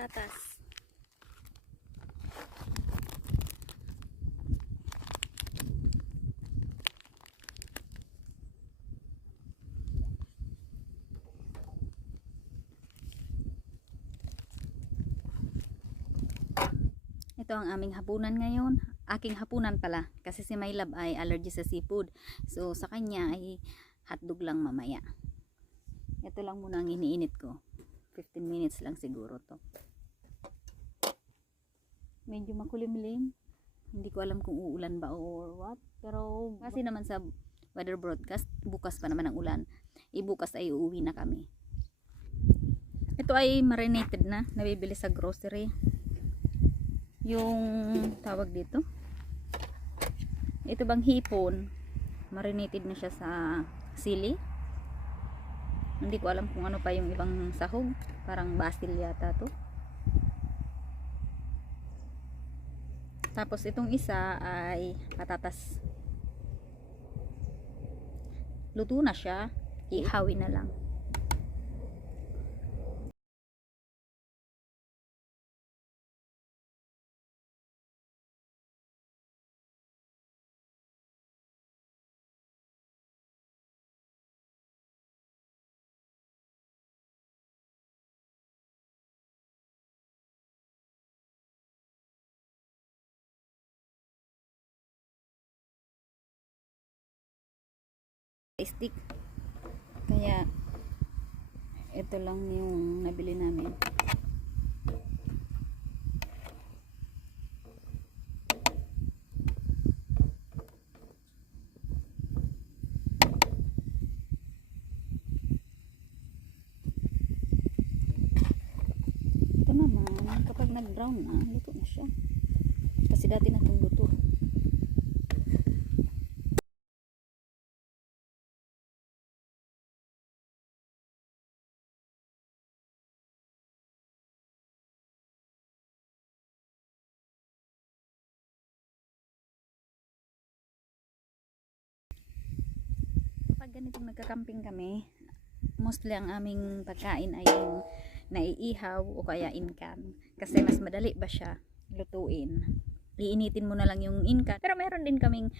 patatas. Ito ang aming hapunan ngayon. Aking hapunan pala kasi si Maylab ay allergy sa seafood. So sa kanya ay hotdog lang mamaya. Ito lang muna ang iniinit ko. 15 minutes lang siguro to. Medyo makulimlim. Hindi ko alam kung uulan ba or what. Pero kasi naman sa weather broadcast, bukas pa naman ang ulan. Bukas ay uuwi na kami. Ito ay marinated na. Nabibili sa grocery. Yung tawag dito. Ito bang hipon. Marinated na siya sa sili. Hindi ko alam kung ano pa yung ibang sahog. Parang basil yata to. Tapos itong isa ay patatas. Luto na siya. Ihawin na lang. Stick. Kaya ito lang yung nabili namin. Ito naman, kapag nag-brown na, luto na siya. Kasi dati na itong luto. Pag ganitong nagka-camping kami, mostly ang aming pagkain ay yung naiihaw o kaya inkan. Kasi mas madali ba siya lutuin. Iinitin mo na lang yung inkan. Pero meron din kaming,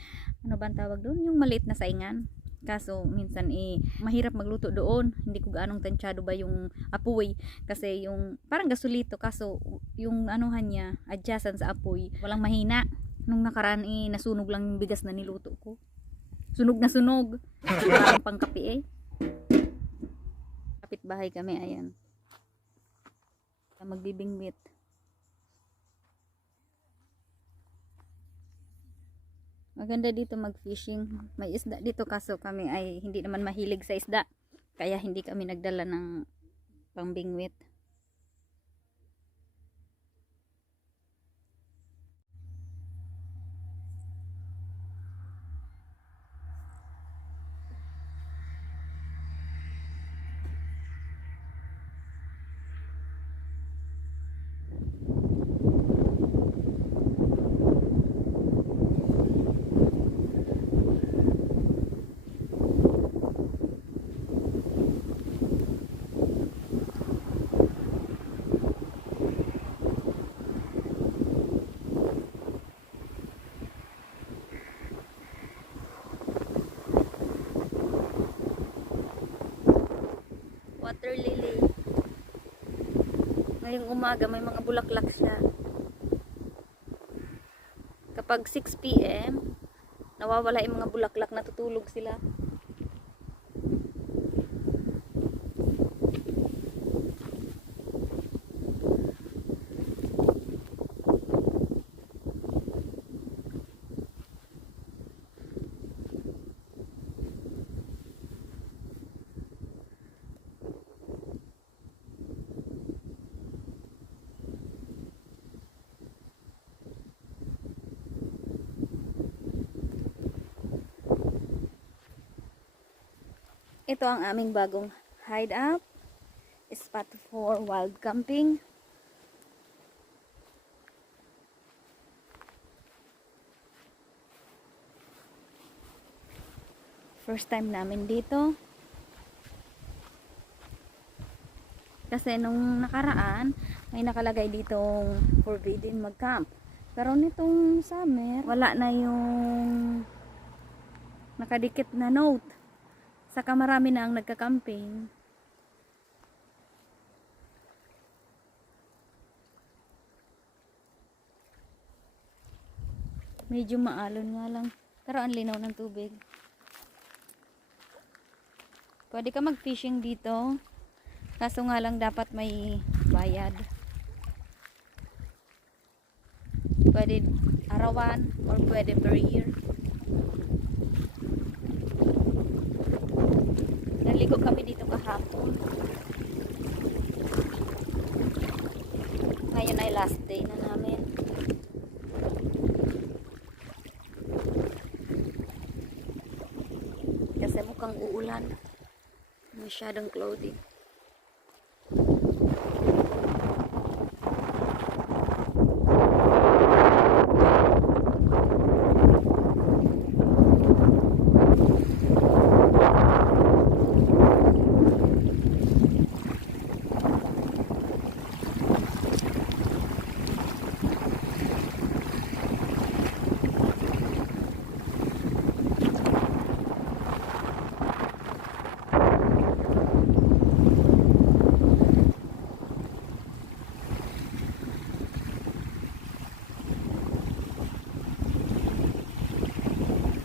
ano ba ang tawag doon? Yung maliit na saingan. Kaso minsan mahirap magluto doon. Hindi ko gaanong tansyado ba yung apoy. Kasi yung parang gasolito. Kaso yung anuhan niya, adjacent sa apoy, walang mahina. Nung nakaraan nasunog lang yung bigas na niluto ko. Sunog na sunog. Parang pangkapi eh. Kapit bahay kami, ayan. Magbibingwit. Maganda dito mag-fishing. May isda dito kaso kami ay hindi naman mahilig sa isda. Kaya hindi kami nagdala ng pangbingwit. Water lily. Ngayong umaga may mga bulaklak siya. Kapag 6 PM, nawawala yung mga bulaklak, natutulog sila. Ito ang aming bagong hideout. Spot for wild camping. First time namin dito. Kasi nung nakaraan, May nakalagay ditong forbidden mag-camp. Pero nitong summer, wala na yung nakadikit na note. Saka marami na ang nagka-camping. Medyo maalon nga lang. Pero ang linaw ng tubig. Pwede ka mag-fishing dito. Kaso nga lang dapat may bayad. Pwede arawan or pwede per year. Naligo kami dito kahapon. Ngayon ay last day na namin. Kasi mukhang uulan. Masyadong cloudy.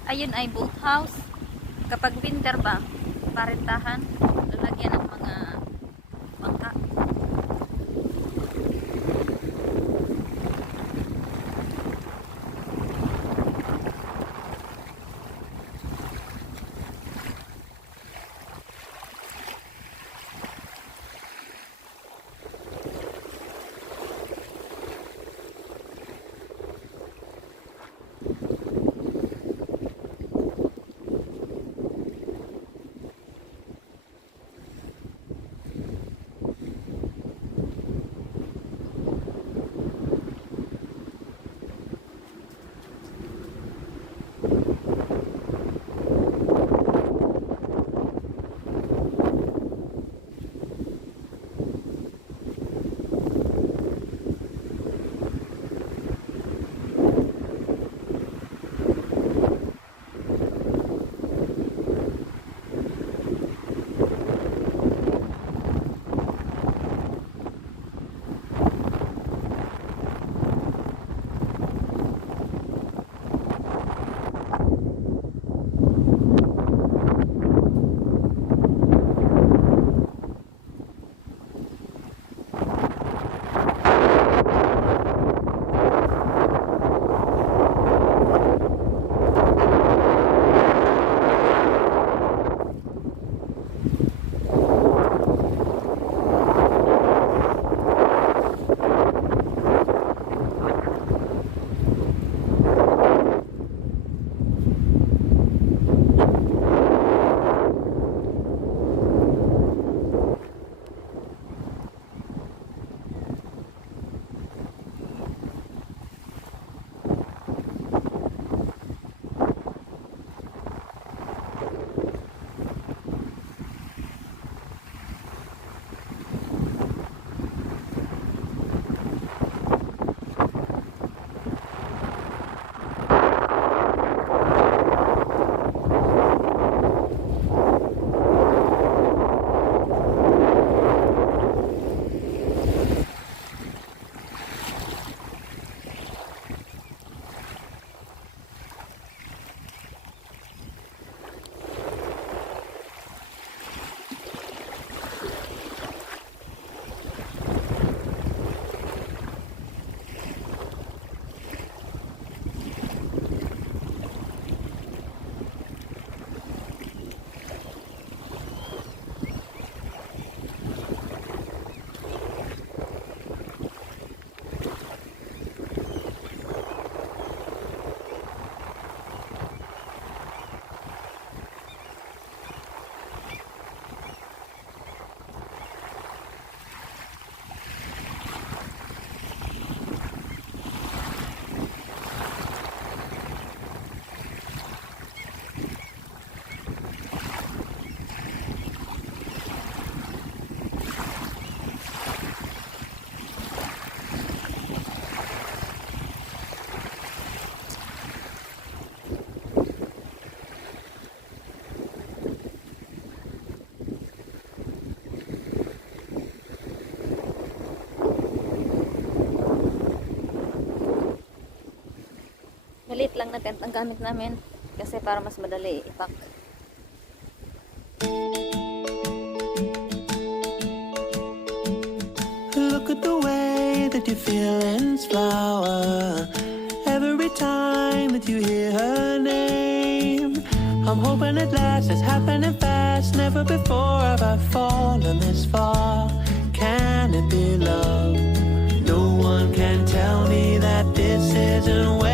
Ayun ay boat house. Kapag winter ba, parintahan, lalagyan ng mga bangka. Maliit lang na tent ang gamit namin kasi para mas madali ipak. Look at the way that your feelings flower every time that you hear her name. I'm hoping at last it's happening fast. Never before have I fallen this far. Can it be love? No one can tell me that this isn't